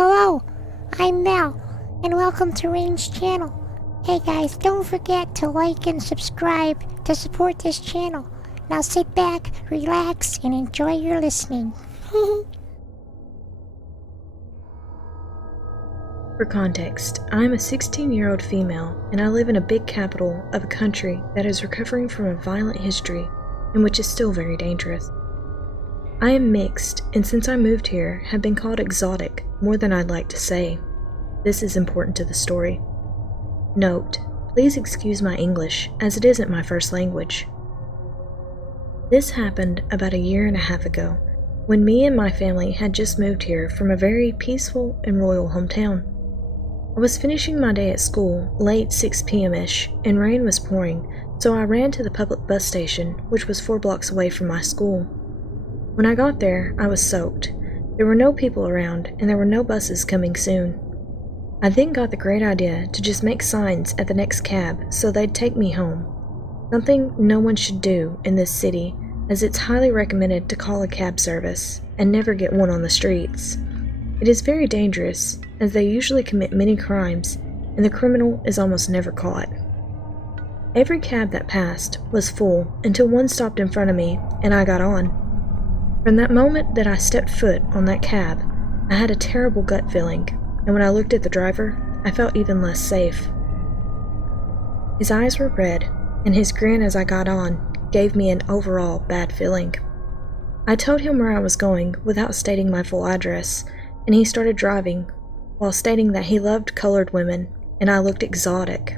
Hello, I'm Mel, and welcome to Rayn's channel. Hey guys, don't forget to like and subscribe to support this channel. Now sit back, relax, and enjoy your listening. For context, I am a 16-year-old female, and I live in a big capital of a country that is recovering from a violent history and which is still very dangerous. I am mixed, and since I moved here, have been called exotic more than I'd like to say. This is important to the story. Note, please excuse my English, as it isn't my first language. This happened about 1.5 years ago, when me and my family had just moved here from a very peaceful and royal hometown. I was finishing my day at school, late 6 p.m.-ish, and rain was pouring, so I ran to the public bus station, which was 4 blocks away from my school. When I got there, I was soaked. There were no people around, and there were no buses coming soon. I then got the great idea to just make signs at the next cab so they'd take me home. Something no one should do in this city, as it's highly recommended to call a cab service and never get one on the streets. It is very dangerous, as they usually commit many crimes, and the criminal is almost never caught. Every cab that passed was full until one stopped in front of me, and I got on. From that moment that I stepped foot on that cab, I had a terrible gut feeling, and when I looked at the driver, I felt even less safe. His eyes were red, and his grin as I got on gave me an overall bad feeling. I told him where I was going without stating my full address, and he started driving, while stating that he loved colored women, and I looked exotic.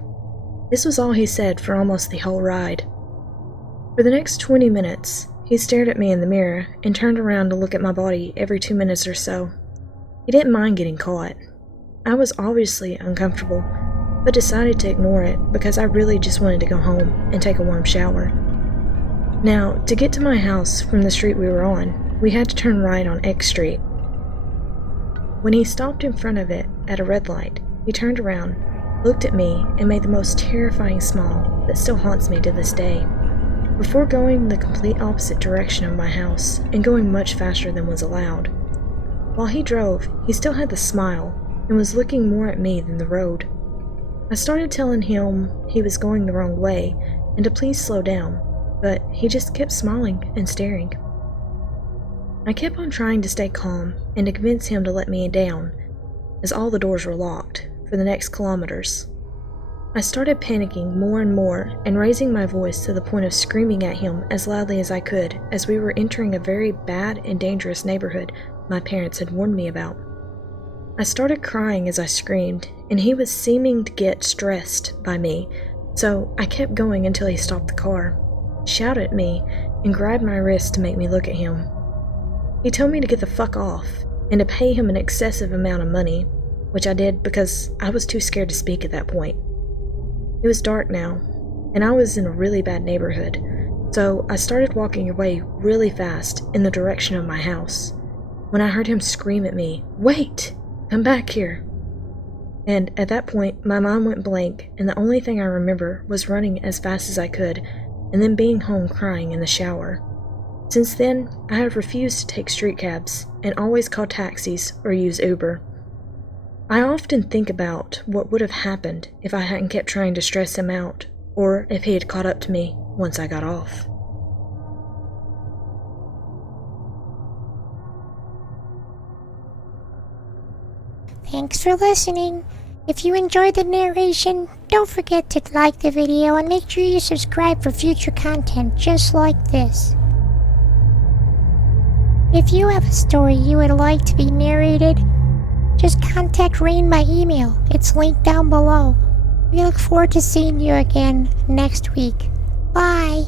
This was all he said for almost the whole ride. For the next 20 minutes, he stared at me in the mirror and turned around to look at my body every 2 minutes or so. He didn't mind getting caught. I was obviously uncomfortable, but decided to ignore it because I really just wanted to go home and take a warm shower. Now, to get to my house from the street we were on, we had to turn right on X Street. When he stopped in front of it at a red light, he turned around, looked at me, and made the most terrifying smile that still haunts me to this day, before going the complete opposite direction of my house and going much faster than was allowed. While he drove, he still had the smile and was looking more at me than the road. I started telling him he was going the wrong way and to please slow down, but he just kept smiling and staring. I kept on trying to stay calm and to convince him to let me down, as all the doors were locked, for the next kilometers. I started panicking more and more and raising my voice to the point of screaming at him as loudly as I could, as we were entering a very bad and dangerous neighborhood my parents had warned me about. I started crying as I screamed, and he was seeming to get stressed by me, so I kept going until he stopped the car, shouted at me, and grabbed my wrist to make me look at him. He told me to get the fuck off and to pay him an excessive amount of money, which I did because I was too scared to speak at that point. It was dark now, and I was in a really bad neighborhood, so I started walking away really fast in the direction of my house, when I heard him scream at me, "Wait! Come back here!" And at that point, my mind went blank, and the only thing I remember was running as fast as I could, and then being home crying in the shower. Since then, I have refused to take street cabs, and always call taxis or use Uber. I often think about what would have happened if I hadn't kept trying to stress him out, or if he had caught up to me once I got off. Thanks for listening. If you enjoyed the narration, don't forget to like the video and make sure you subscribe for future content just like this. If you have a story you would like to be narrated, just contact Rayn by email. It's linked down below. We look forward to seeing you again next week. Bye!